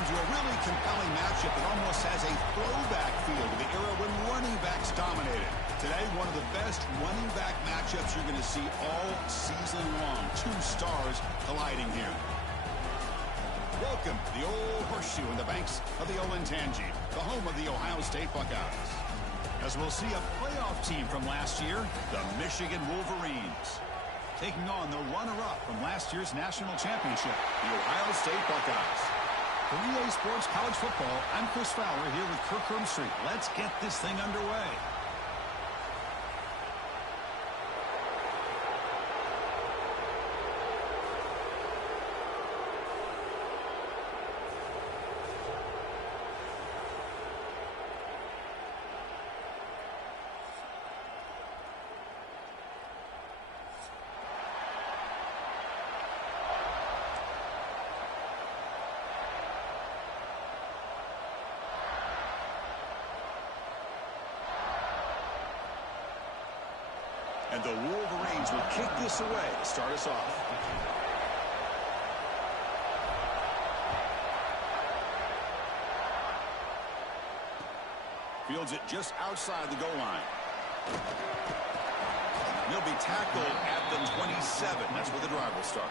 into a really compelling matchup that almost has a throwback feel to the era when running backs dominated. Today, one of the best running back matchups you're going to see all season long. Two stars colliding here. Welcome to the Old Horseshoe in the banks of the Olentangy, the home of the Ohio State Buckeyes. As we'll see a playoff team from last year, the Michigan Wolverines, taking on the runner-up from last year's national championship, the Ohio State Buckeyes. For EA Sports College Football, I'm Chris Fowler here with Kirk Herbstreit. Let's get this thing underway. And the Wolverines will kick this away to start us off. Fields it just outside the goal line. He'll be tackled at the 27. That's where the drive will start.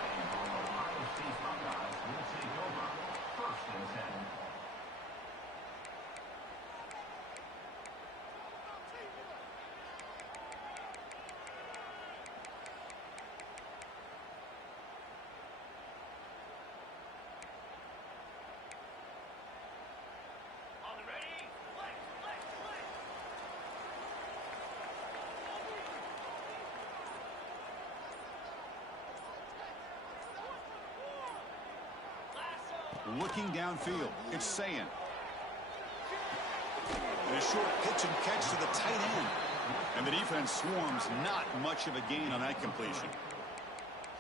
Looking downfield, it's Sayin. And a short pitch and catch to the tight end. And the defense swarms, not much of a gain on that completion.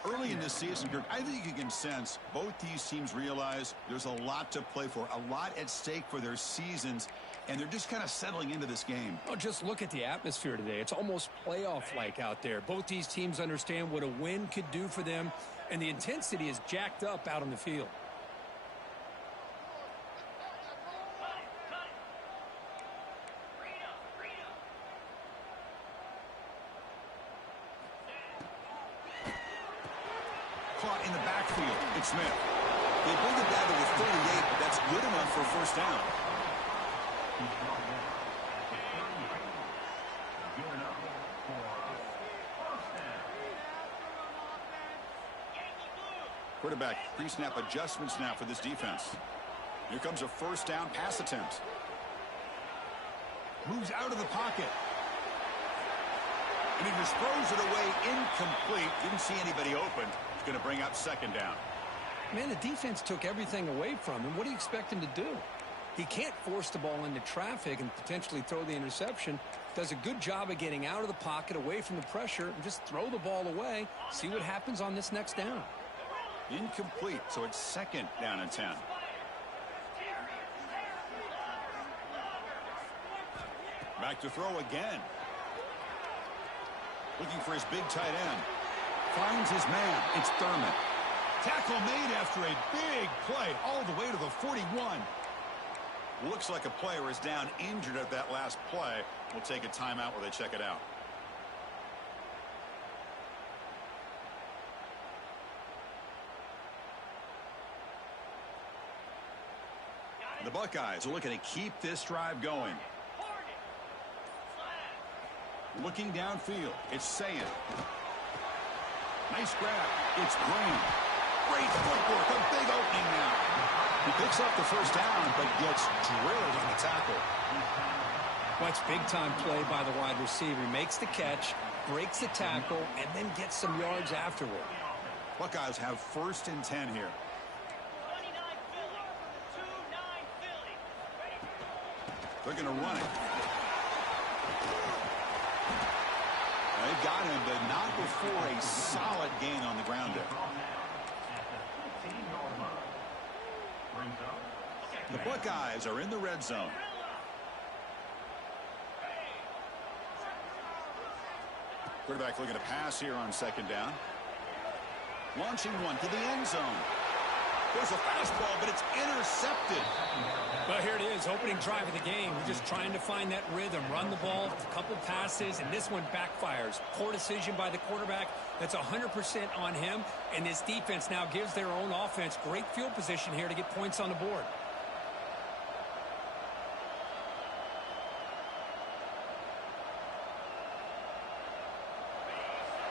Early in this season, Kirk, I think you can sense both these teams realize there's a lot to play for, a lot at stake for their seasons, and they're just kind of settling into this game. Oh, just look at the atmosphere today. It's almost playoff-like out there. Both these teams understand what a win could do for them, and the intensity is jacked up out on the field. Caught in the backfield. It's Smith. They bring it down to the 38, but that's good enough for first down. Quarterback pre-snap adjustments now for this defense. Here comes a first down pass attempt. Moves out of the pocket. And he just throws it away incomplete. Didn't see anybody open. It's going to bring up second down. Man, the defense took everything away from him. What do you expect him to do? He can't force the ball into traffic and potentially throw the interception. Does a good job of getting out of the pocket, away from the pressure, and just throw the ball away. See what happens on this next down. Incomplete, so it's second down and 10. Back to throw again. Looking for his big tight end. Finds his man. It's Thurman. Tackle made after a big play all the way to the 41. Looks like a player is down injured at that last play. We'll take a timeout while they check it out. The Buckeyes are looking to keep this drive going. Looking downfield, it's Sayin. Nice grab. It's Green. Great footwork. A big opening now. He picks up the first down, but gets drilled on the tackle. Watch big-time play by the wide receiver. He makes the catch, breaks the tackle, and then gets some yards afterward. Buckeyes have first and 10 here. They're going to run it. They've got him, but not before a solid gain on the ground there. The Buckeyes are in the red zone. Quarterback looking to pass here on second down. Launching one to the end zone. There's a fastball, but it's intercepted. is, opening drive of the game. We're just trying to find that rhythm, run the ball, a couple passes, and this one backfires. Poor decision by the quarterback. That's 100% on him, and this defense now gives their own offense great field position here to get points on the board.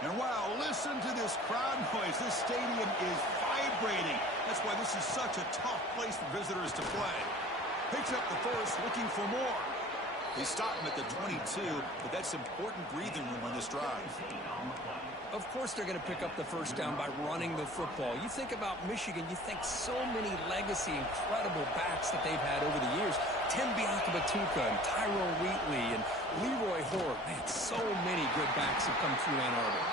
And wow, listen to this crowd noise. This stadium is vibrating. That's why this is such a tough place for visitors to play. Picks up the first, looking for more. They stop him at the 22, but that's important breathing room on this drive. Of course they're going to pick up the first down by running the football. You think about Michigan, you think so many legacy, incredible backs that they've had over the years. Tim Biakabatuka and Tyrone Wheatley and Leroy Hort. Man, so many good backs have come through Ann Arbor.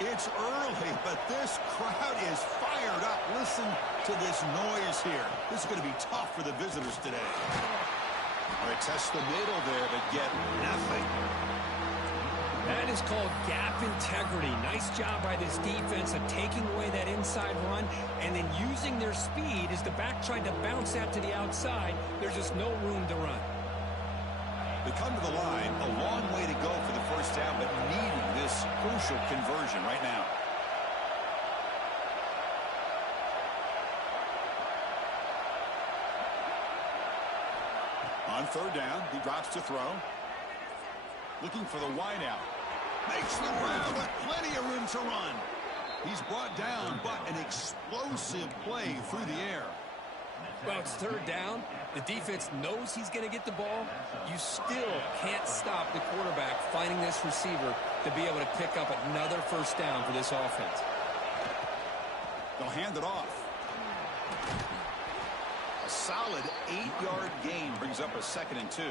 It's early, but this crowd is fired up. Listen to this noise here. This is going to be tough for the visitors today. All right, test the middle there, but get nothing. That is called gap integrity. Nice job by this defense of taking away that inside run and then using their speed as the back tried to bounce that to the outside. There's just no room to run. They come to the line, a long way to go for the first down, but needing this crucial conversion right now. On third down, he drops to throw. Looking for the wideout. Makes the round with plenty of room to run. He's brought down, but an explosive play through the air. Well, it's third down. The defense knows he's going to get the ball. You still can't stop the quarterback finding this receiver to be able to pick up another first down for this offense. They'll hand it off. A solid 8-yard gain brings up a 2nd and 2.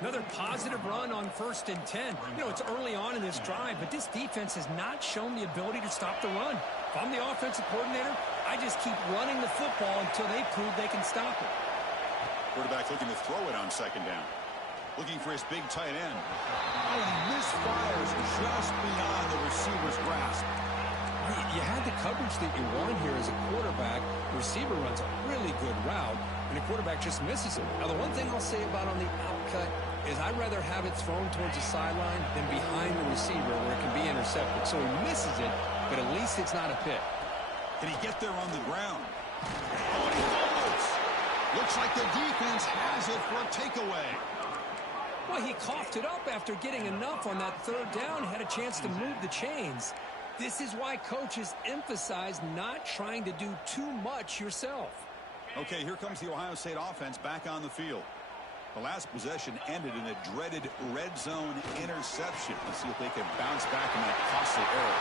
Another positive run on 1st and 10. You know, it's early on in this drive, but this defense has not shown the ability to stop the run. If I'm the offensive coordinator, I just keep running the football until they prove they can stop it. Quarterback looking to throw it on 2nd down. Looking for his big tight end. Oh, and he misfires just beyond the receiver's grasp. You had the coverage that you want here as a quarterback. The receiver runs a really good route, and the quarterback just misses it. Now, the one thing I'll say about on the outcut is I'd rather have it thrown towards the sideline than behind the receiver where it can be intercepted. So he misses it, but at least it's not a pick. Can he get there on the ground? Oh, and he fumbles. Looks like the defense has it for a takeaway. Well, he coughed it up after getting enough on that third down. Had a chance to move the chains. This is why coaches emphasize not trying to do too much yourself. Okay, here comes the Ohio State offense back on the field. The last possession ended in a dreaded red zone interception. Let's see if they can bounce back from that costly error.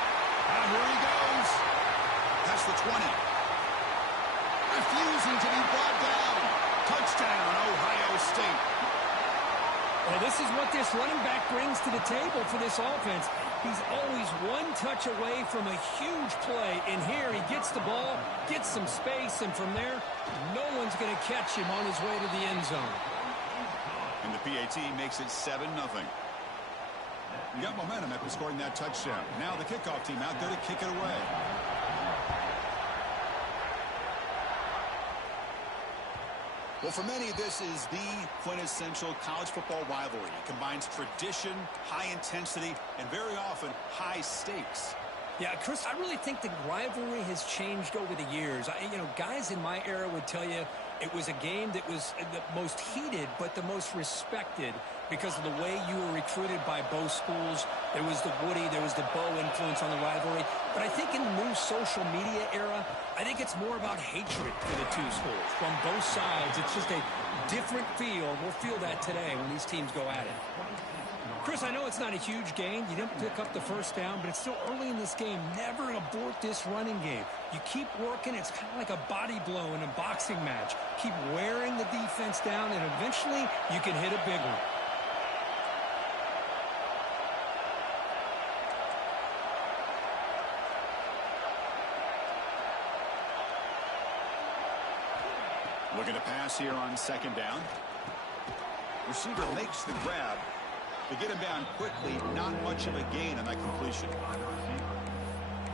And here he goes. That's the 20. Refusing to be brought down. Touchdown, Ohio State. Well, this is what this running back brings to the table for this offense. He's always one touch away from a huge play. And here he gets the ball, gets some space, and from there, no one's going to catch him on his way to the end zone. And the PAT makes it 7-0. We got momentum after scoring that touchdown. Now the kickoff team out there to kick it away. Well, for many, this is the quintessential college football rivalry. It combines tradition, high intensity, and very often high stakes. Yeah, Chris, I really think the rivalry has changed over the years. Guys in my era would tell you it was a game that was the most heated but the most respected because of the way you were recruited by both schools. There was the Woody, there was the Bo influence on the rivalry. But I think in the new social media era, I think it's more about hatred for the two schools from both sides. It's just a different feel. We'll feel that today when these teams go at it. Chris, I know it's not a huge gain. You didn't pick up the first down, but it's still early in this game. Never abort this running game. You keep working. It's kind of like a body blow in a boxing match. Keep wearing the defense down, and eventually you can hit a big one. Looking to pass here on 2nd down. Receiver makes the grab. To get him down quickly, not much of a gain on that completion.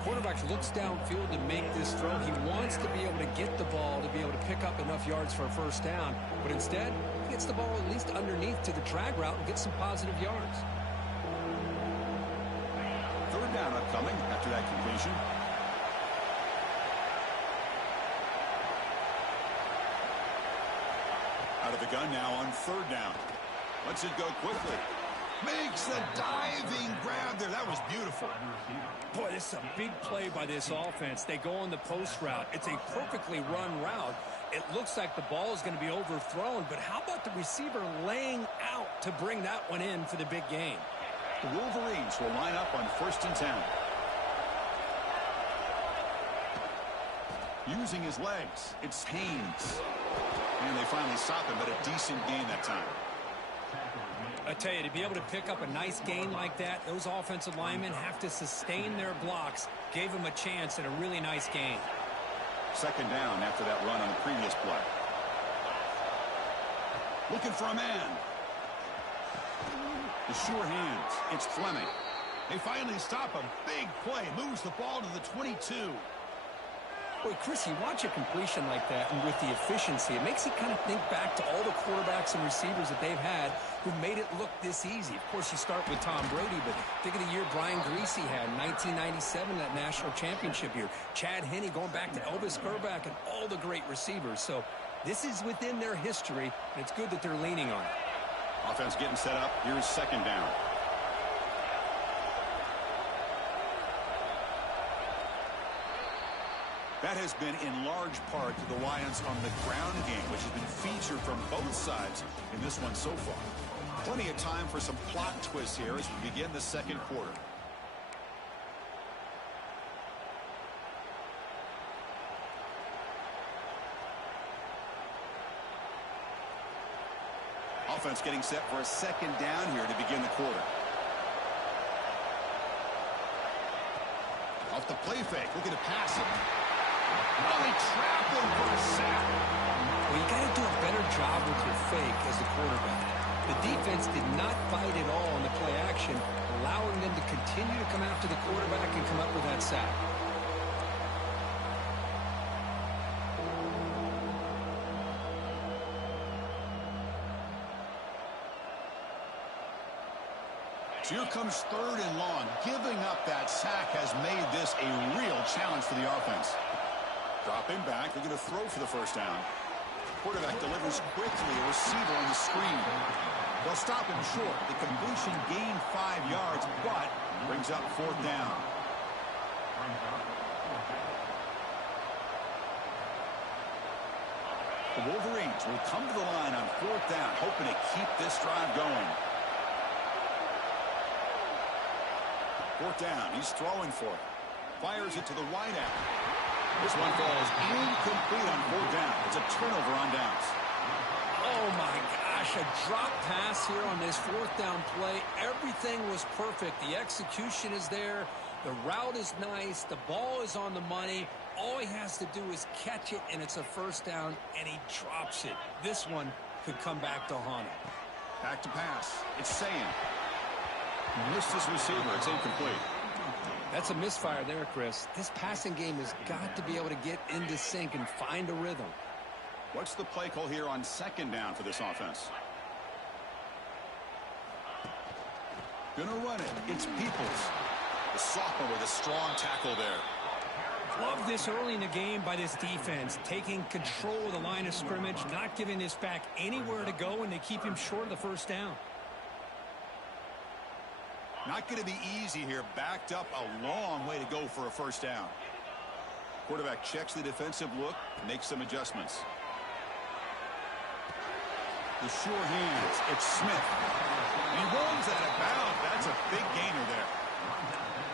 Quarterback looks downfield to make this throw. He wants to be able to get the ball to be able to pick up enough yards for a first down. But instead, he gets the ball at least underneath to the drag route and gets some positive yards. Third down upcoming after that completion. Out of the gun now on third down. Lets it go quickly. Makes the diving grab there. That was beautiful. Boy, this is a big play by this offense. They go on the post route. It's a perfectly run route. It looks like the ball is going to be overthrown, but how about the receiver laying out to bring that one in for the big gain? The Wolverines will line up on 1st and 10. Using his legs, it's Haynes. And they finally stop him, but a decent gain that time. I tell you, to be able to pick up a nice gain like that, those offensive linemen have to sustain their blocks. Gave him a chance at a really nice gain. Second down after that run on the previous play. Looking for a man. The sure hands. It's Fleming. They finally stop him. Big play. Moves the ball to the 22. Boy, Chris, you watch a completion like that, and with the efficiency, it makes you kind of think back to all the quarterbacks and receivers that they've had who made it look this easy. Of course, you start with Tom Brady, but think of the year Brian Griese had in 1997, that national championship year. Chad Henne going back to Elvis Grbac and all the great receivers. So this is within their history, and it's good that they're leaning on it. Offense getting set up. Here's second down. That has been in large part to the Lions on the ground game, which has been featured from both sides in this one so far. Plenty of time for some plot twists here as we begin the second quarter. Offense getting set for a second down here to begin the quarter. Off the play fake, looking to pass it. Oh, they trap him for a sack. Well, you got to do a better job with your fake as a quarterback. The defense did not fight at all on the play action, allowing them to continue to come after the quarterback and come up with that sack. So here comes third and long. Giving up that sack has made this a real challenge for the offense. Dropping back, they're going to throw for the first down. Quarterback delivers quickly, a receiver on the screen. They'll stop him short. The completion gained 5 yards, but brings up fourth down. The Wolverines will come to the line on fourth down, hoping to keep this drive going. Fourth down, he's throwing for it. Fires it to the wide out. This one falls incomplete on fourth down. It's a turnover on downs. Oh, my gosh, a drop pass here on this fourth down play. Everything was perfect. The execution is there. The route is nice. The ball is on the money. All he has to do is catch it, and it's a first down, and he drops it. This one could come back to haunt him. Back to pass. It's Sam. Missed his receiver. It's incomplete. That's a misfire there, Chris. This passing game has got to be able to get into sync and find a rhythm. What's the play call here on second down for this offense? Gonna run it. It's Peoples. The sophomore with a strong tackle there. Love this early in the game by this defense, taking control of the line of scrimmage, not giving this back anywhere to go, and they keep him short of the first down. Not going to be easy here. Backed up a long way to go for a first down. Quarterback checks the defensive look, makes some adjustments. The sure hands. It's Smith. And he runs out of bounds. That's a big gainer there.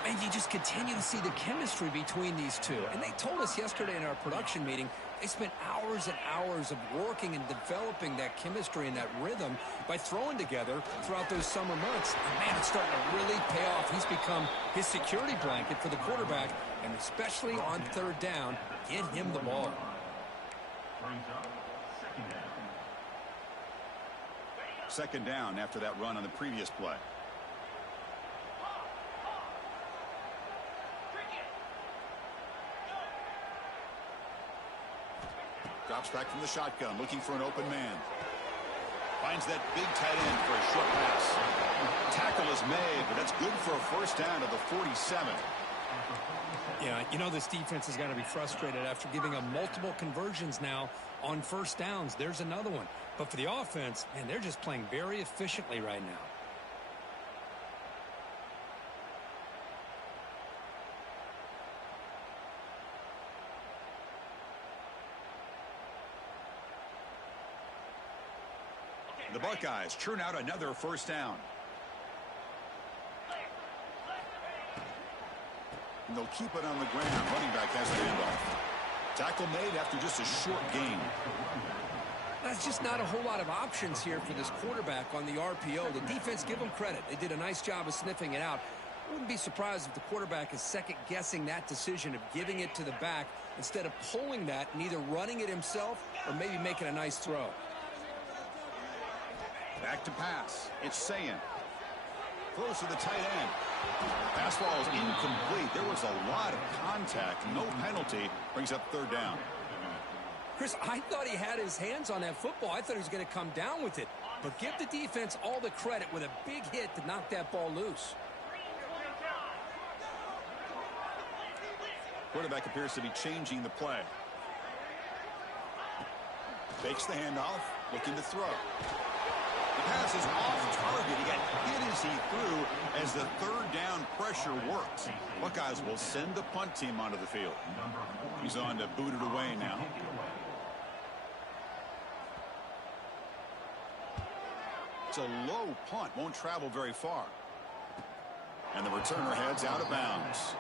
And you just continue to see the chemistry between these two. And they told us yesterday in our production meeting, they spent hours and hours of working and developing that chemistry and that rhythm by throwing together throughout those summer months. And man, it's starting to really pay off. He's become his security blanket for the quarterback, and especially on third down, get him the ball. second down after that run on the previous play. Drops back from the shotgun, looking for an open man. Finds that big tight end for a short pass. Tackle is made, but that's good for a first down to the 47. Yeah, you know this defense has got to be frustrated after giving them multiple conversions now on first downs. There's another one. But for the offense, man, they're just playing very efficiently right now. The Buckeyes churn out another first down. And they'll keep it on the ground. Running back has the handoff. Tackle made after just a short gain. That's just not a whole lot of options here for this quarterback on the RPO. The defense, give them credit. They did a nice job of sniffing it out. I wouldn't be surprised if the quarterback is second-guessing that decision of giving it to the back instead of pulling that and either running it himself or maybe making a nice throw. Back to pass. It's Sayin. Throws to the tight end. Pass ball is incomplete. There was a lot of contact. No penalty. Brings up third down. Chris, I thought he had his hands on that football. I thought he was going to come down with it. But give the defense all the credit with a big hit to knock that ball loose. Quarterback appears to be changing the play. Fakes the handoff. Looking to throw. The pass is off target. He got hit as he threw as the third down pressure works. Buckeyes will send the punt team onto the field. He's on to boot it away now. It's a low punt. Won't travel very far. And the returner heads out of bounds.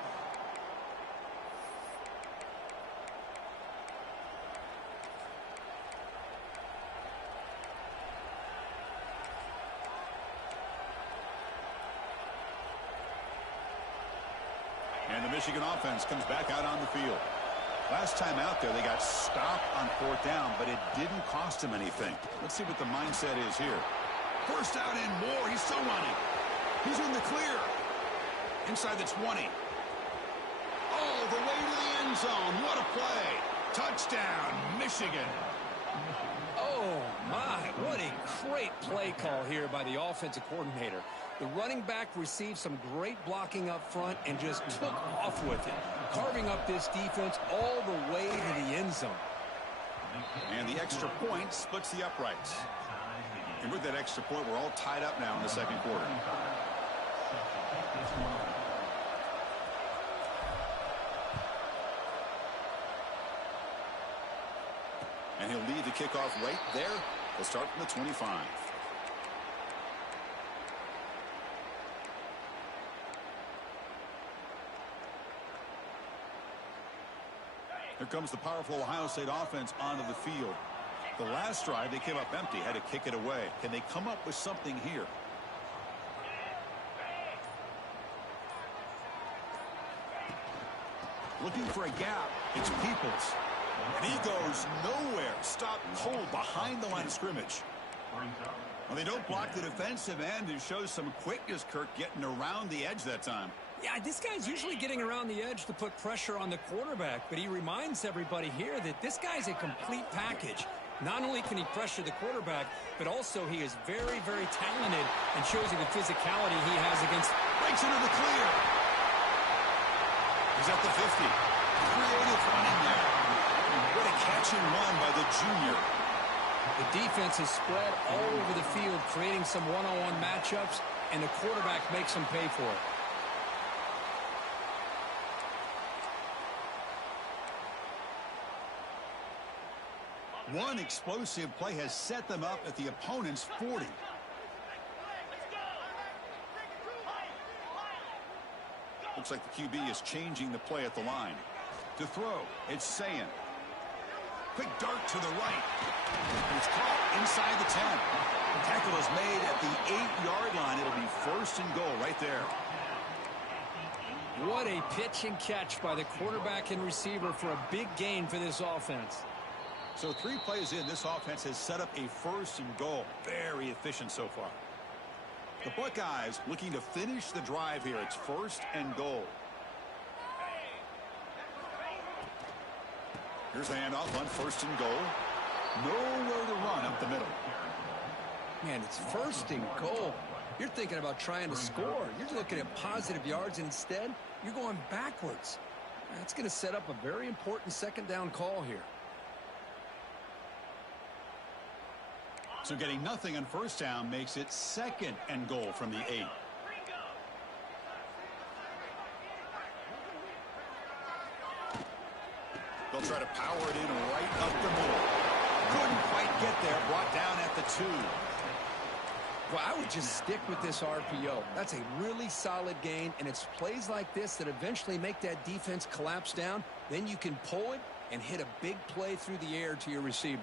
And the Michigan offense comes back out on the field. Last time out there, they got stopped on fourth down, but it didn't cost them anything. Let's see what the mindset is here. First out and more. He's still running. He's in the clear. Inside the 20. All the way to the end zone. What a play. Touchdown, Michigan. Oh, my. What a great play call here by the offensive coordinator. The running back received some great blocking up front and just took off with it, carving up this defense all the way to the end zone. And the extra point splits the uprights. And with that extra point, we're all tied up now in the second quarter. And he'll lead the kickoff right there. He'll start from the 25. Here comes the powerful Ohio State offense onto the field. The last drive, they came up empty, had to kick it away. Can they come up with something here? Looking for a gap. It's Peoples. And he goes nowhere. Stopped cold behind the line of scrimmage. Well, they don't block the defensive end and shows some quickness, Kirk, getting around the edge that time. Yeah, this guy's usually getting around the edge to put pressure on the quarterback, but he reminds everybody here that this guy's a complete package. Not only can he pressure the quarterback, but also he is very, very talented and shows you the physicality he has against. Breaks into the clear. He's at the 50. Creative running there. What a catch and run by the junior. The defense is spread all over the field, creating some one-on-one matchups, and the quarterback makes them pay for it. One explosive play has set them up at the opponent's 40. Looks like the QB is changing the play at the line. To throw, it's Sayin. Quick dart to the right. It's caught inside the 10. The tackle is made at the 8-yard line. It'll be first and goal right there. What a pitch and catch by the quarterback and receiver for a big gain for this offense. So 3 plays in, this offense has set up a 1st and goal. Very efficient so far. The Buckeyes looking to finish the drive here. It's 1st and goal. Here's the handoff on 1st and goal. Nowhere to run up the middle. Man, it's 1st and goal. You're thinking about trying to score. You're looking at positive yards, and instead, you're going backwards. That's going to set up a very important 2nd down call here. So getting nothing on 1st down makes it 2nd and goal from the 8. They'll try to power it in right up the middle. Couldn't quite get there. Brought down at the 2. Well, I would just stick with this RPO. That's a really solid gain, and it's plays like this that eventually make that defense collapse down. Then you can pull it and hit a big play through the air to your receiver.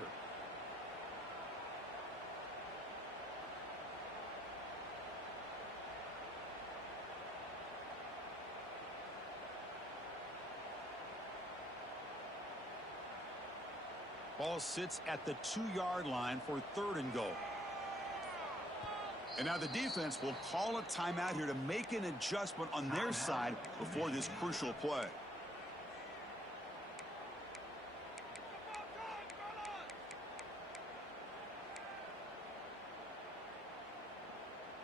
Ball sits at the 2-yard line for 3rd and goal. And now the defense will call a timeout here to make an adjustment on their side before this crucial play.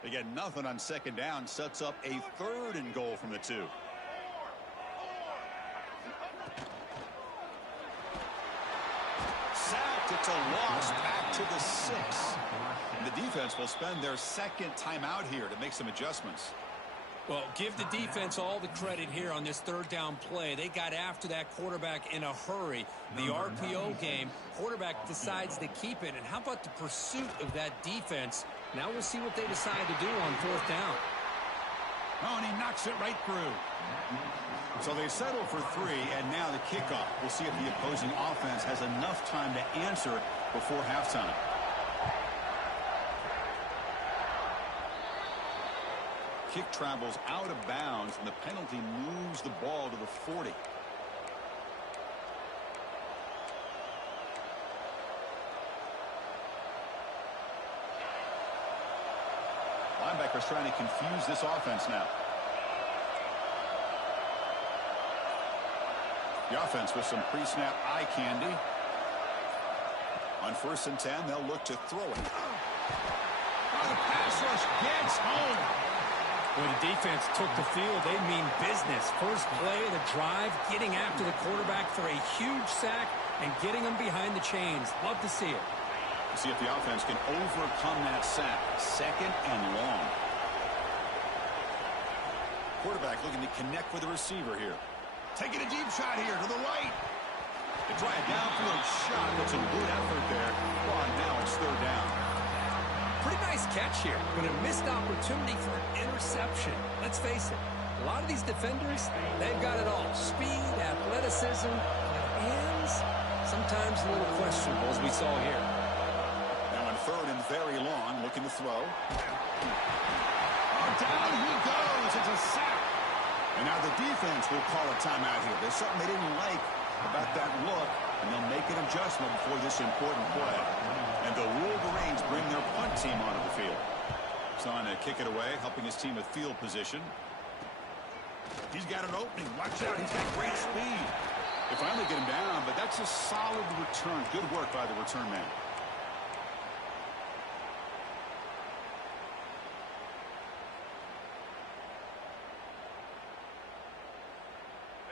They get nothing on 2nd down. Sets up a 3rd and goal from the 2. Sacked. It's a loss back to the 6. And the defense will spend their 2nd timeout here to make some adjustments. Well, give the defense all the credit here on this 3rd down play. They got after that quarterback in a hurry. The RPO game, quarterback decides to keep it. And how about the pursuit of that defense? Now we'll see what they decide to do on 4th down. Oh, and he knocks it right through. So they settle for 3, and now the kickoff. We'll see if the opposing offense has enough time to answer before halftime. Kick travels out of bounds, and the penalty moves the ball to the 40. Linebackers trying to confuse this offense now. The offense with some pre-snap eye candy. On 1st and 10, they'll look to throw it. Oh, the pass rush gets home. When the defense took the field, they mean business. First play of the drive, getting after the quarterback for a huge sack and getting him behind the chains. Love to see it. See if the offense can overcome that sack. 2nd and long. Quarterback looking to connect with the receiver here. Taking a deep shot here to the right. They try a downfield shot. That's a good effort there. Oh, now it's 3rd down. Pretty nice catch here, but a missed opportunity for an interception. Let's face it, a lot of these defenders, they've got it all. Speed, athleticism, hands, sometimes a little questionable, as we saw here. Now on 3rd and very long, looking to throw. Oh, down he goes. It's a sack. And now the defense will call a timeout here. There's something they didn't like about that look, and they'll make an adjustment before this important play. And the Wolverines bring their punt team onto the field. Trying to kick it away, helping his team with field position. He's got an opening. Watch out. He's got great speed. They finally get him down, but that's a solid return. Good work by the return man.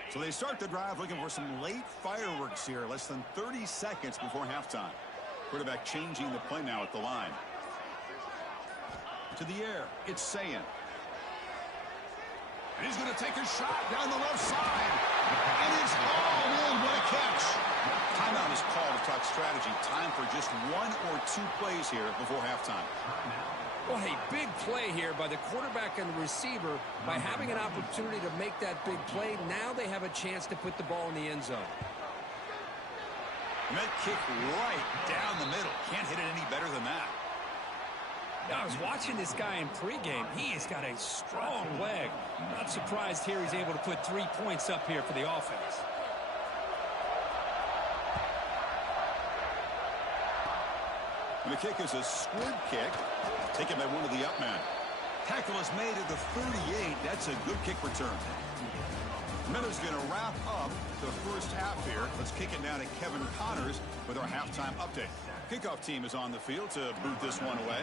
So they start the drive looking for some late fireworks here. Less than 30 seconds before halftime. Quarterback changing the play now at the line. To the air. It's Sayin. And he's going to take a shot down the left side. And it's all in. What a catch. Timeout is called to talk strategy. Time for just 1 or 2 plays here before halftime. Well, a big play here by the quarterback and the receiver. By having an opportunity to make that big play, now they have a chance to put the ball in the end zone. And that kick right down the middle. Can't hit it any better than that. Now, I was watching this guy in pregame. He has got a strong leg. Not surprised here he's able to put 3 points up here for the offense. And the kick is a squib kick, taken by one of the up men. Tackle is made at the 38. That's a good kick return. Miller's going to wrap up the first half here. Let's kick it down to Kevin Connors with our halftime update. Kickoff team is on the field to boot this one away.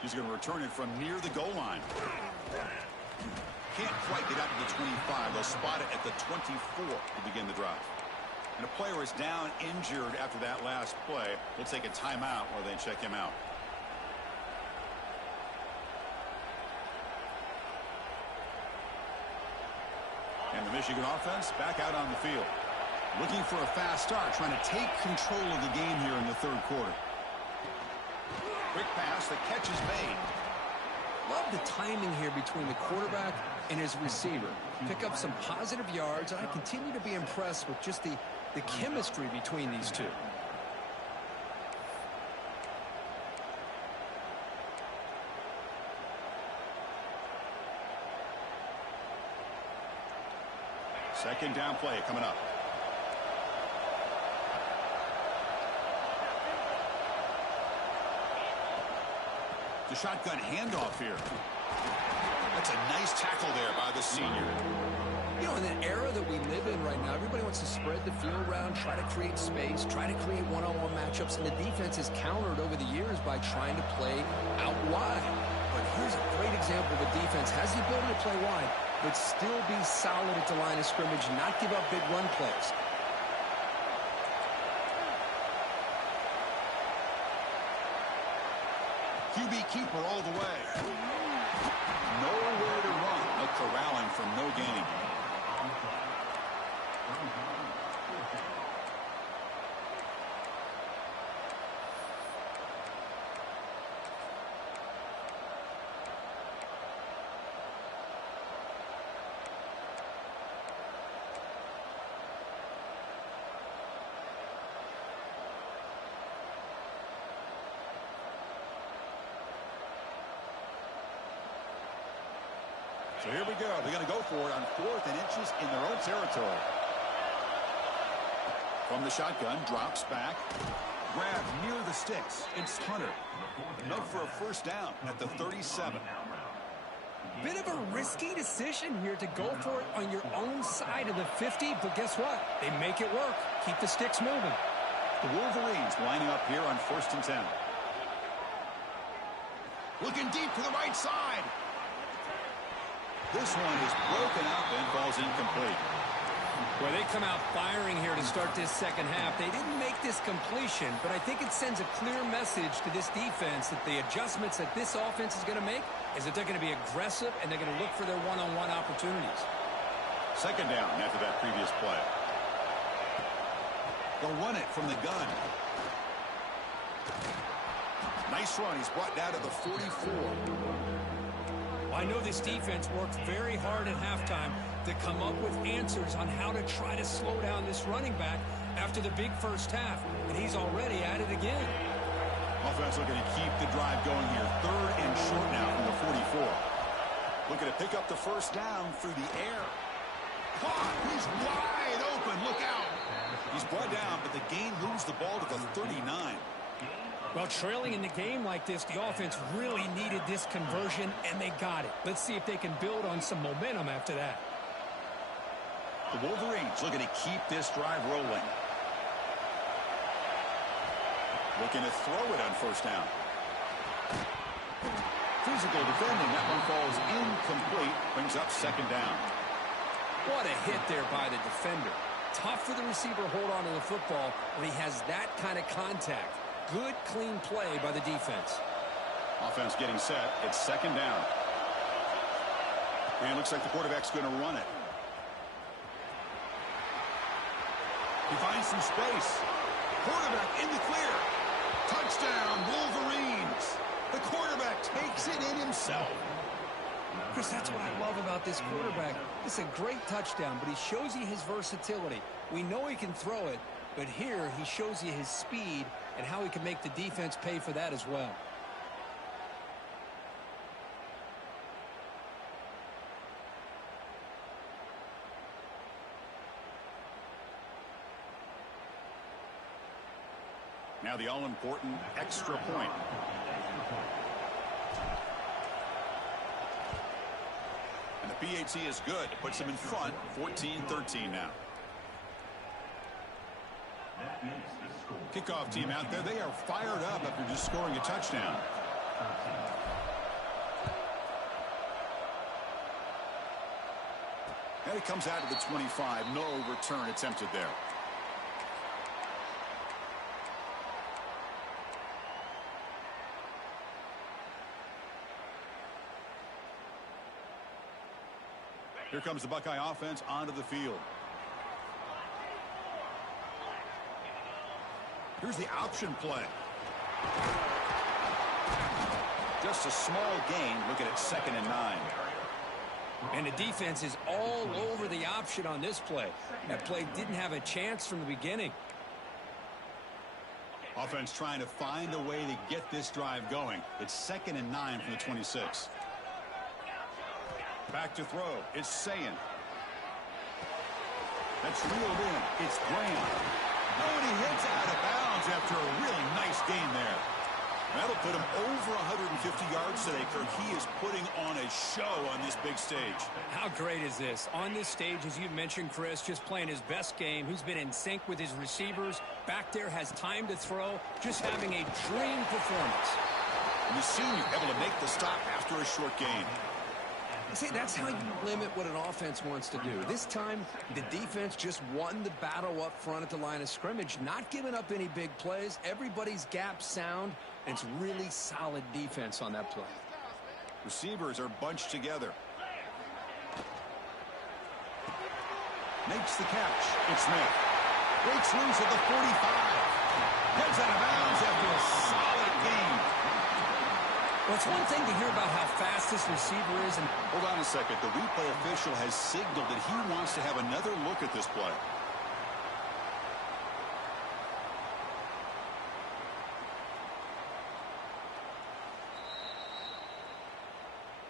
He's going to return it from near the goal line. Can't quite get out to the 25. They'll spot it at the 24 to begin the drive. And a player is down injured after that last play. We'll take a timeout while they check him out. And the Michigan offense back out on the field. Looking for a fast start, trying to take control of the game here in the third quarter. Quick pass, the catch is made. Love the timing here between the quarterback and his receiver. Pick up some positive yards, and I continue to be impressed with just the chemistry between these two. Second down play coming up. The shotgun handoff here. That's a nice tackle there by the senior. You know, in the era that we live in right now, everybody wants to spread the field around, try to create space, try to create one-on-one matchups, and the defense has countered over the years by trying to play out wide. But here's a great example of a defense has the ability to play wide, but still be solid at the line of scrimmage, not give up big run plays. QB keeper all the way. Nowhere to run. No corralling from no gain. So here we go. They're going to go for it on 4th and inches in their own territory. From the shotgun, drops back. Grab near the sticks. It's Hunter. Enough for a first down at the 37. Bit of a risky decision here to go for it on your own side of the 50, but guess what? They make it work. Keep the sticks moving. The Wolverines lining up here on 1st and 10. Looking deep to the right side. This one is broken up and falls incomplete. Well, they come out firing here to start this second half. They didn't make this completion, but I think it sends a clear message to this defense that the adjustments that this offense is going to make is that they're going to be aggressive and they're going to look for their one-on-one opportunities. Second down after that previous play. They'll run it from the gun. Nice run. He's brought down to the 44. I know this defense worked very hard at halftime to come up with answers on how to try to slow down this running back after the big first half, and he's already at it again. Offense looking to keep the drive going here. 3rd and short now from the 44. Looking to pick up the first down through the air. Caught. He's wide open. Look out. He's brought down, but the gain moves the ball to the 39. Well, trailing in the game like this, the offense really needed this conversion, and they got it. Let's see if they can build on some momentum after that. The Wolverines looking to keep this drive rolling. Looking to throw it on first down. Physical defending. That one falls incomplete. Brings up second down. What a hit there by the defender. Tough for the receiver to hold on to the football when he has that kind of contact. Good, clean play by the defense. Offense getting set. It's second down. And it looks like the quarterback's going to run it. He finds some space. Quarterback in the clear. Touchdown, Wolverines. The quarterback takes it in himself. Chris, that's what I love about this quarterback. It's a great touchdown, but he shows you his versatility. We know he can throw it, but here he shows you his speed and how he can make the defense pay for that as well. Now the all-important extra point. And the PAT is good. Puts them in front, 14-13 now. Kickoff team out there. They are fired up after just scoring a touchdown. And it comes out to the 25. No return attempted there. Here comes the Buckeye offense onto the field. Here's the option play. Just a small gain. Look at it, 2nd and 9. And the defense is all over the option on this play. That play didn't have a chance from the beginning. Offense trying to find a way to get this drive going. It's 2nd and 9 from the 26. Back to throw. It's Sayin. That's reeled in. It's Graham. Oh, and he hits out of bounds after a really nice gain there. That'll put him over 150 yards today, Kirk. He is putting on a show on this big stage. How great is this? On this stage, as you mentioned, Chris, just playing his best game. He's been in sync with his receivers. Back there, has time to throw. Just having a dream performance. And the senior able to make the stop after a short gain. See, that's how you limit what an offense wants to do. This time, the defense just won the battle up front at the line of scrimmage, not giving up any big plays. Everybody's gap sound, and it's really solid defense on that play. Receivers are bunched together. Makes the catch. It's Smith. Breaks loose at the 45. Heads out of bounds after a solid gain. Well, it's one thing to hear about how fast this receiver is. And hold on a second. The replay official has signaled that he wants to have another look at this play.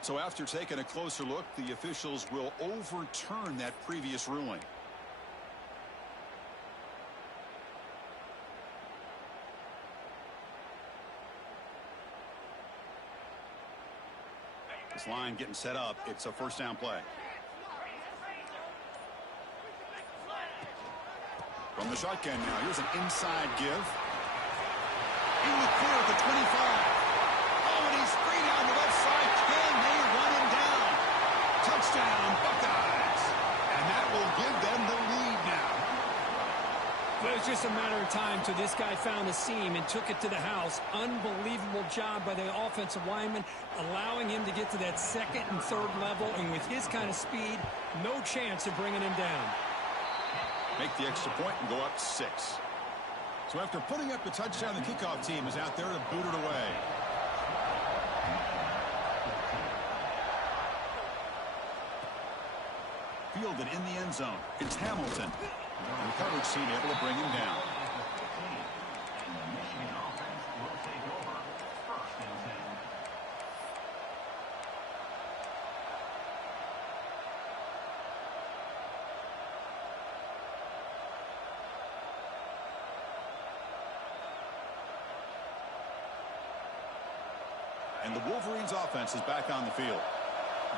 So after taking a closer look, the officials will overturn that previous ruling. This line getting set up. It's a first down play. From the shotgun now. Here's an inside give. In the clear at the 25. Oh, and he's free down the left side. Can they run him down? Touchdown, Buckeyes. And that will give them the lead now. But it was just a matter of time till this guy found the seam and took it to the house. Unbelievable job by the offensive lineman, allowing him to get to that 2nd and 3rd level. And with his kind of speed, no chance of bringing him down. Make the extra point and go up 6. So after putting up the touchdown, the kickoff team is out there to boot it away. Fielded in the end zone. It's Hamilton. And the coverage team able to bring him down. And the Wolverines offense is back on the field.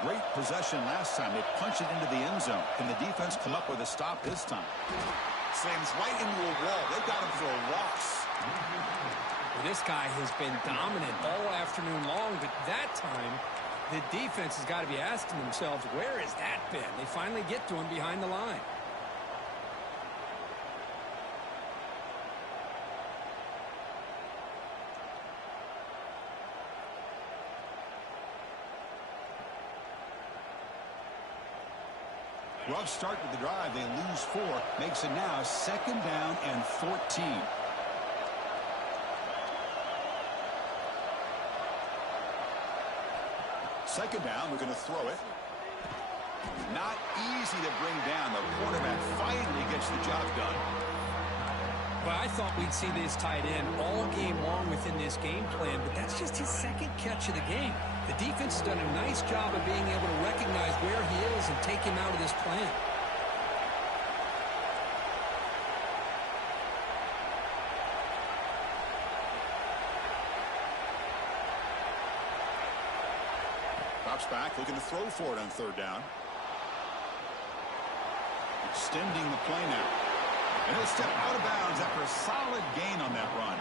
Great possession last time. They punched it into the end zone. Can the defense come up with a stop this time? Slams right into a wall. They got him for a loss. Well, this guy has been dominant all afternoon long, but that time the defense has got to be asking themselves, where has that been? They finally get to him behind the line. Rough start with the drive. They lose 4. Makes it now 2nd down and 14. Second down. We're going to throw it. Not easy to bring down. The quarterback finally gets the job done. Well, I thought we'd see this tight end all game long within this game plan, but that's just his 2nd catch of the game. The defense has done a nice job of being able to recognize where he is and take him out of this plan. Drops back, looking to throw for it on third down. Extending the play now. And he'll step out of bounds after a solid gain on that run.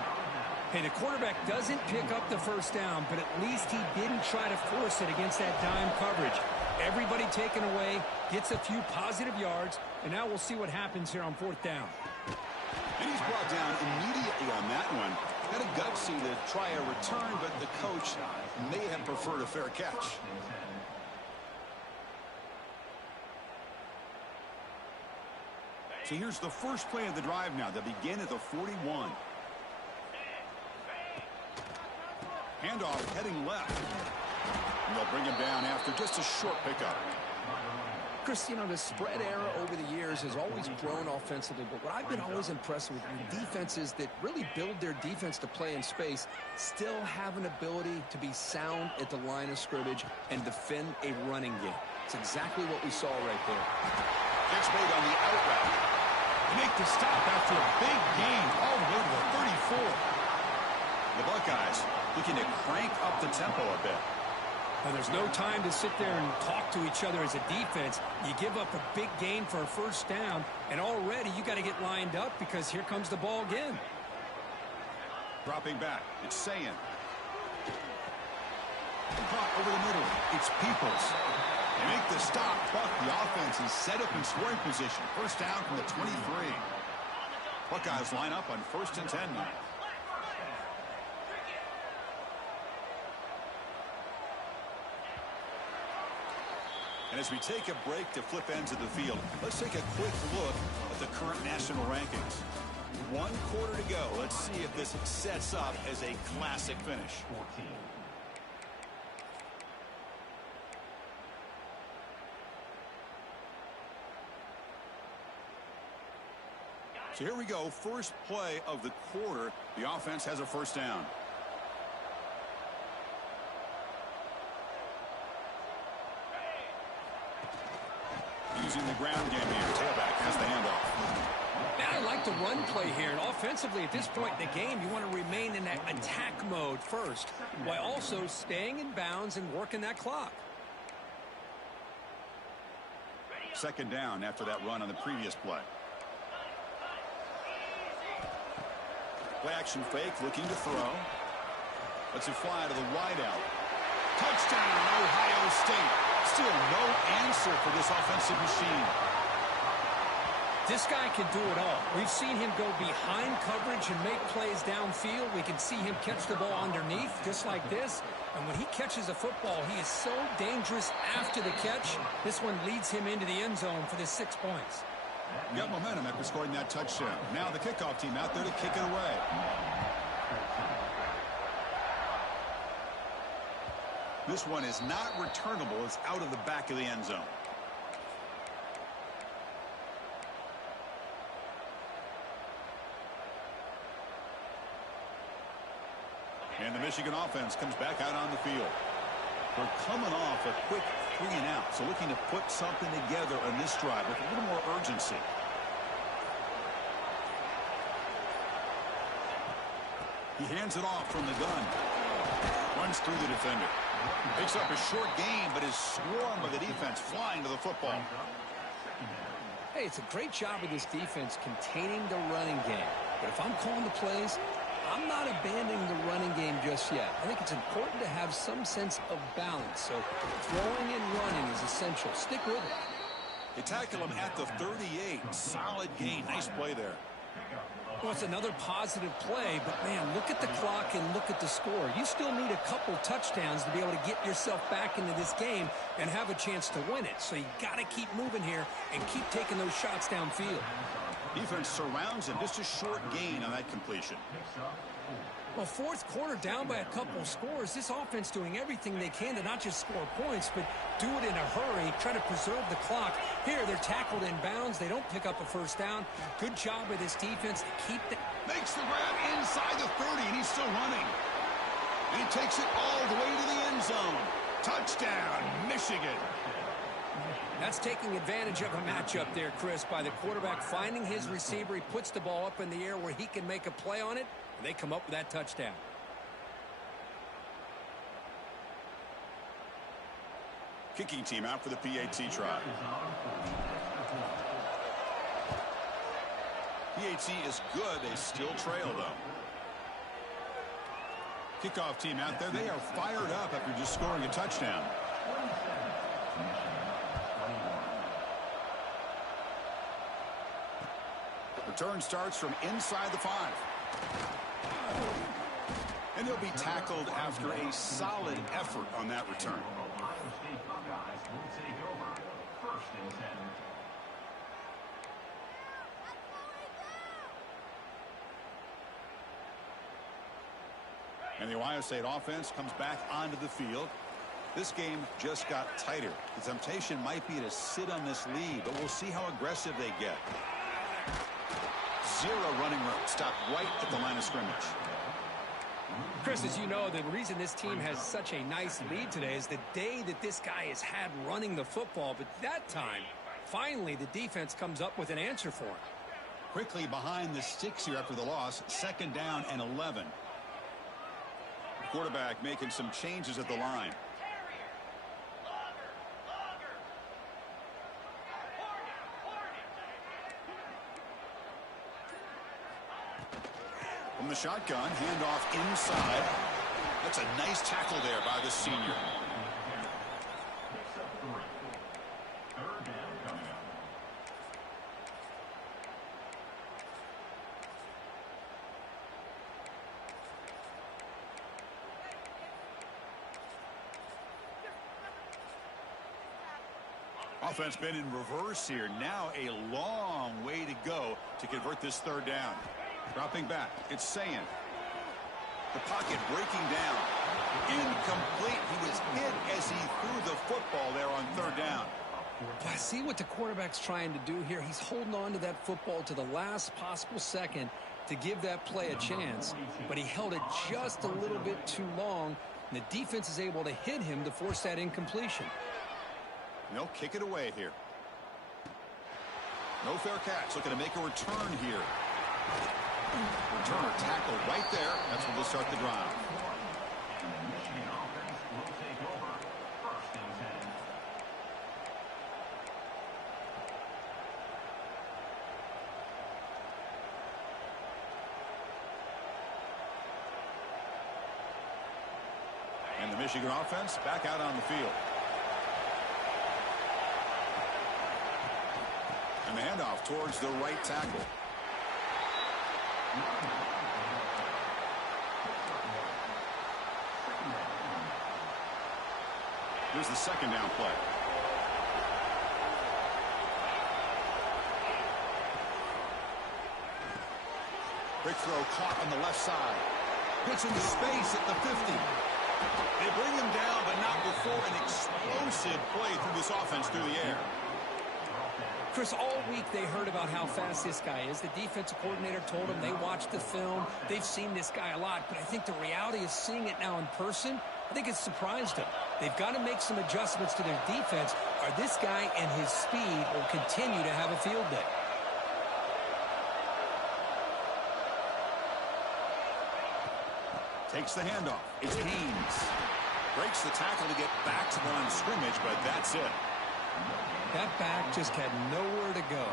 Hey, the quarterback doesn't pick up the first down, but at least he didn't try to force it against that dime coverage. Everybody taken away, gets a few positive yards, and now we'll see what happens here on fourth down. And he's brought down immediately on that one. Had a gutsy to try a return, but the coach may have preferred a fair catch. So here's the first play of the drive now. They begin at the 41. Handoff heading left. And they'll bring him down after just a short pickup. Chris, you know, the spread era over the years has always grown offensively, but what I've been always impressed with defenses that really build their defense to play in space still have an ability to be sound at the line of scrimmage and defend a running game. It's exactly what we saw right there. Gets made on the out route. They make the stop after a big gain all the way to the 34. The Buckeyes looking to crank up the tempo a bit. And there's no time to sit there and talk to each other as a defense. You give up a big gain for a first down, and already you got to get lined up because here comes the ball again. Dropping back, it's Sayin. Caught over the middle, it's Peoples. They make the stop, but the offense is set up in scoring position. First down from the 23. Buckeyes line up on 1st and 10 now. And as we take a break to flip ends of the field, let's take a quick look at the current national rankings. 1 quarter to go. Let's see if this sets up as a classic finish. So here we go. First play of the quarter. The offense has a first down. Using the ground game here. Tailback has the handoff. Now I like the run play here. And offensively, at this point in the game, you want to remain in that attack mode first, while also staying in bounds and working that clock. Second down after that run on the previous play. Play action fake, looking to throw. Lets it fly to the wideout. Touchdown, Ohio State. Still no answer for this offensive machine. This guy can do it all. We've seen him go behind coverage and make plays downfield. We can see him catch the ball underneath, just like this. And when he catches a football, he is so dangerous after the catch. This one leads him into the end zone for the 6 points. Got momentum after scoring that touchdown. Now the kickoff team out there to kick it away. This one is not returnable. It's out of the back of the end zone. And the Michigan offense comes back out on the field. We're coming off a quick 3 and out, so looking to put something together on this drive with a little more urgency. He hands it off from the gun. Runs through the defender. Picks up a short gain, but is swarmed by the defense flying to the football. Hey, it's a great job of this defense containing the running game. But if I'm calling the plays, I'm not abandoning the running game just yet. I think it's important to have some sense of balance. So throwing and running is essential. Stick with it. They tackle him at the 38. Solid gain. Nice play there. Well, it's another positive play, but, man, look at the clock and look at the score. You still need a couple touchdowns to be able to get yourself back into this game and have a chance to win it. So you got to keep moving here and keep taking those shots downfield. Defense surrounds him. Just a short gain on that completion. Well, fourth quarter down by a couple scores. This offense doing everything they can to not just score points, but do it in a hurry, try to preserve the clock. Here, they're tackled in bounds. They don't pick up a first down. Good job of this defense to keep the... Makes the grab inside the 30, and he's still running. And he takes it all the way to the end zone. Touchdown, Michigan. That's taking advantage of a matchup there, Chris, by the quarterback finding his receiver. He puts the ball up in the air where he can make a play on it, and they come up with that touchdown. Kicking team out for the PAT try. PAT is good. They still trail, though. Kickoff team out there. They are fired up after just scoring a touchdown. Return starts from inside the 5. And he'll be tackled after a solid effort on that return. And the Ohio State offense comes back onto the field. This game just got tighter. The temptation might be to sit on this lead, but we'll see how aggressive they get. 0 running room. Stopped right at the line of scrimmage. Chris, as you know, the reason this team has such a nice lead today is the day that this guy has had running the football. But that time, finally, the defense comes up with an answer for him. Quickly behind the sticks here after the loss. 2nd down and 11. Quarterback making some changes at the line. From the shotgun, handoff inside. That's a nice tackle there by the senior. Offense been in reverse here. Now a long way to go to convert this 3rd down. Dropping back, it's Sayin. The pocket breaking down. Incomplete. He was hit as he threw the football there on 3rd down. I see what the quarterback's trying to do here. He's holding on to that football to the last possible second to give that play a chance, but he held it just a little bit too long, and the defense is able to hit him to force that incompletion. No, kick it away here. No fair catch. Looking to make a return here. Returner tackle right there. That's where they'll start the drive. And the Michigan offense back out on the field. And the handoff towards the right tackle. Here's the 2nd down play. Quick throw caught on the left side. Gets into space at the 50. They bring him down, but not before an explosive play through this offense through the air. Chris, all week they heard about how fast this guy is. The defensive coordinator told them they watched the film. They've seen this guy a lot, but I think the reality is seeing it now in person, I think it's surprised them. They've got to make some adjustments to their defense, or this guy and his speed will continue to have a field day. Takes the handoff. It's Haynes. Breaks the tackle to get back to the line of scrimmage, but that's it. That back just had nowhere to go.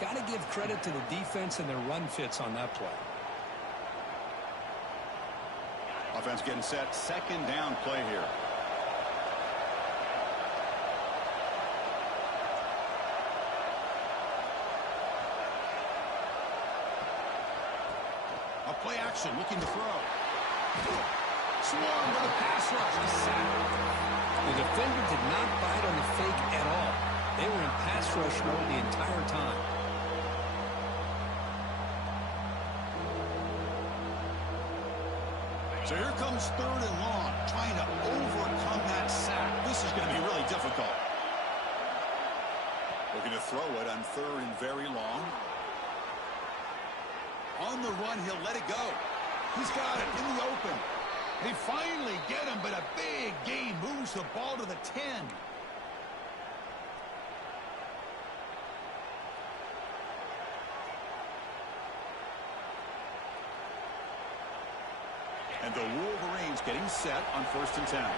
Got to give credit to the defense and their run fits on that play. Offense getting set. 2nd down play here. A play action looking to throw. Swarm with a pass rush. The defender did not bite on the fake at all. They were in pass rush mode the entire time. So here comes 3rd and long, trying to overcome that sack. This is going to be really difficult. Looking to throw it on 3rd and very long. On the run, he'll let it go. He's got it in the open. They finally get him, but a big gain moves the ball to the 10. And the Wolverines getting set on 1st and 10.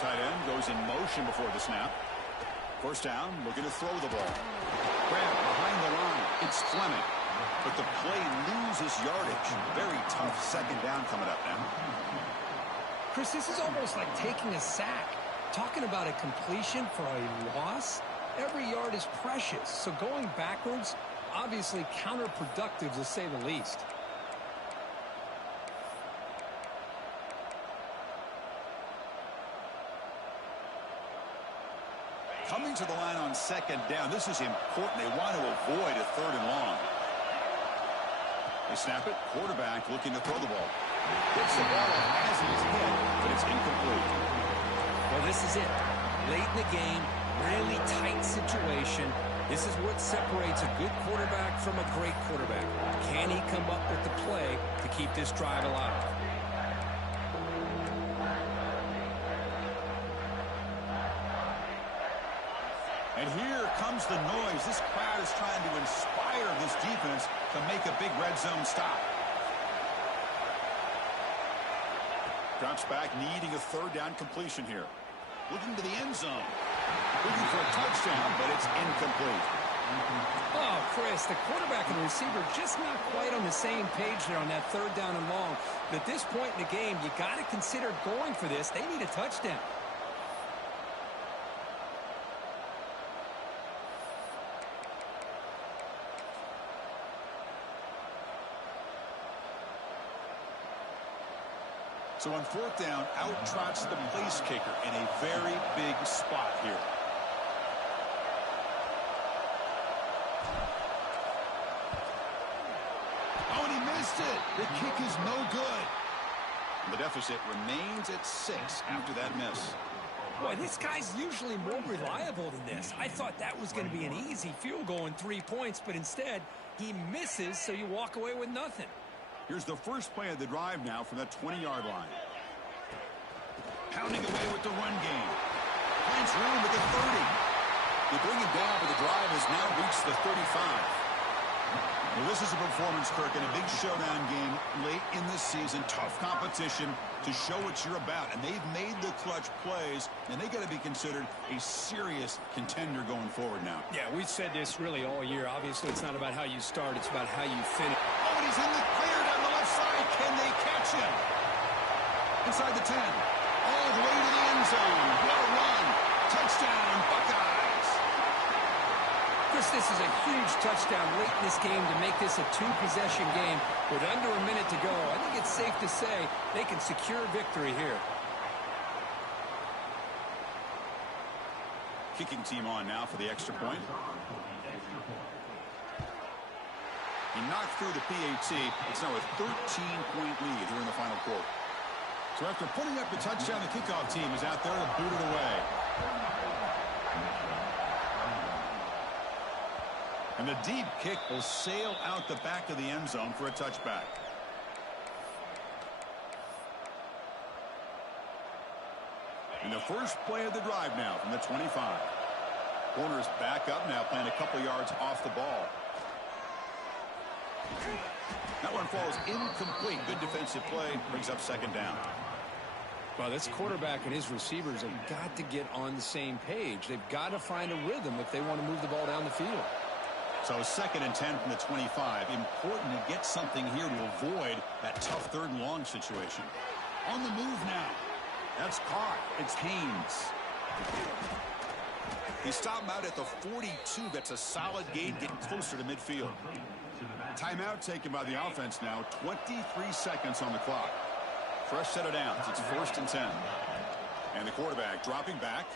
tight end goes in motion before the snap. First down, looking to throw the ball. Grab behind the line. It's Fleming. But the play loses yardage. Very tough second down coming up now. Chris, this is almost like taking a sack. Talking about a completion for a loss, every yard is precious. So going backwards, obviously counterproductive to say the least. Coming to the line on second down. This is important. They want to avoid a third and long. They snap it. Quarterback looking to throw the ball. Gets the ball as he's hit, but it's incomplete. Well, this is it. Late in the game, really tight situation. This is what separates a good quarterback from a great quarterback. Can he come up with the play to keep this drive alive? And here comes the noise. This crowd is trying to inspire this defense to make a big red zone stop. Drops back, needing a third down completion here. Looking to the end zone. Looking for a touchdown, but it's incomplete. Oh, Chris, the quarterback and the receiver just not quite on the same page there on that third down and long. But at this point in the game, you got to consider going for this. They need a touchdown. So on fourth down, out trots the place kicker in a very big spot here. Oh, and he missed it. The kick is no good. The deficit remains at 6 after that miss. Boy, this guy's usually more reliable than this. I thought that was going to be an easy field goal in 3 points, but instead, he misses, so you walk away with nothing. Here's the first play of the drive now from that 20-yard line. Pounding away with the run game. Finds room at the 30. They bring it down, but the drive has now reached the 35. Well, this is a performance, Kirk, in a big showdown game late in the season. Tough competition to show what you're about. And they've made the clutch plays, and they got to be considered a serious contender going forward now. Yeah, we've said this really all year. Obviously, it's not about how you start. It's about how you finish. Oh, and he's in the clear down the left side. Can they catch him? Inside the 10. All the way to the end zone. What a run. Touchdown, Buckeyes. Chris, this is a huge touchdown late in this game to make this a 2-possession game with under a minute to go. I think it's safe to say they can secure victory here. Kicking team on now for the extra point. He knocked through the PAT. It's now a 13-point lead here in the final quarter. So after putting up the touchdown, the kickoff team is out there to boot it away. And the deep kick will sail out the back of the end zone for a touchback. And the first play of the drive now from the 25. Corner's back up now, playing a couple yards off the ball. That one falls incomplete. Good defensive play. Brings up second down. Well, this quarterback and his receivers have got to get on the same page. They've got to find a rhythm if they want to move the ball down the field. So second and 10 from the 25. Important to get something here to avoid that tough third and long situation. On the move now. That's caught. It's Haynes. He stopped him out at the 42. That's a solid gain, getting closer to midfield. Timeout taken by the offense now. 23 seconds on the clock. Fresh set of downs. It's first and 10. And the quarterback dropping back.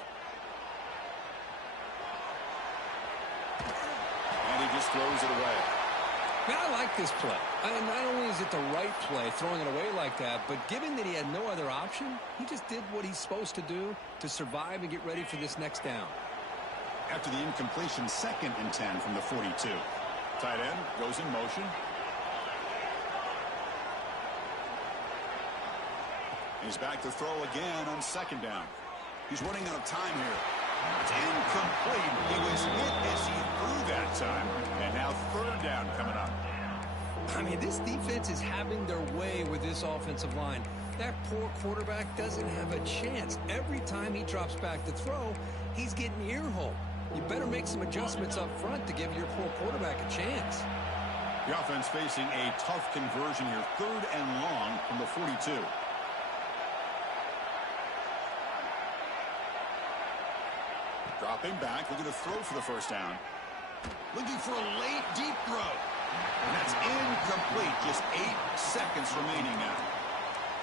And he just throws it away. Man, I like this play. Not only is it the right play, throwing it away like that, but given that he had no other option, he just did what he's supposed to do to survive and get ready for this next down. After the incompletion, second and 10 from the 42. Tight end goes in motion. He's back to throw again on second down. He's running out of time here. It's incomplete. He was hit as he threw that time. And now third down coming up. I mean, this defense is having their way with this offensive line. That poor quarterback doesn't have a chance. Every time he drops back to throw, he's getting ear-hole. You better make some adjustments up front to give your poor quarterback a chance. The offense facing a tough conversion here. 3rd and long from the 42. Dropping back, looking to throw for the first down. Looking for a late, deep throw. And that's incomplete. Just 8 seconds remaining now.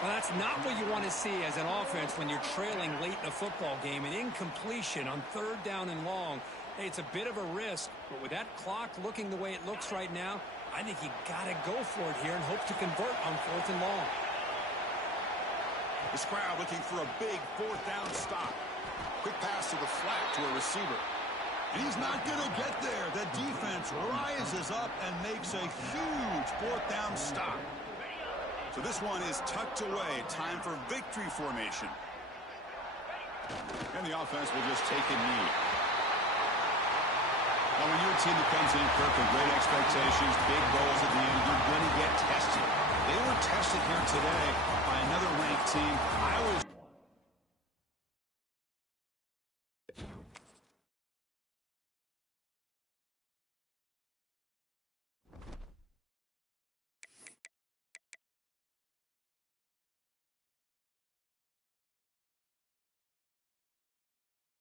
Well, that's not what you want to see as an offense when you're trailing late in a football game. An incompletion on 3rd down and long. Hey, it's a bit of a risk, but with that clock looking the way it looks right now, I think you got to go for it here and hope to convert on 4th and long. This crowd looking for a big 4th down stop. Quick pass to the flat to a receiver. And he's not going to get there. The defense rises up and makes a huge 4th down stop. So this one is tucked away. Time for victory formation. And the offense will just take a knee. Now, when you're a team that comes in, Kirk, with great expectations, big goals at the end, you're going to get tested. They were tested here today by another ranked team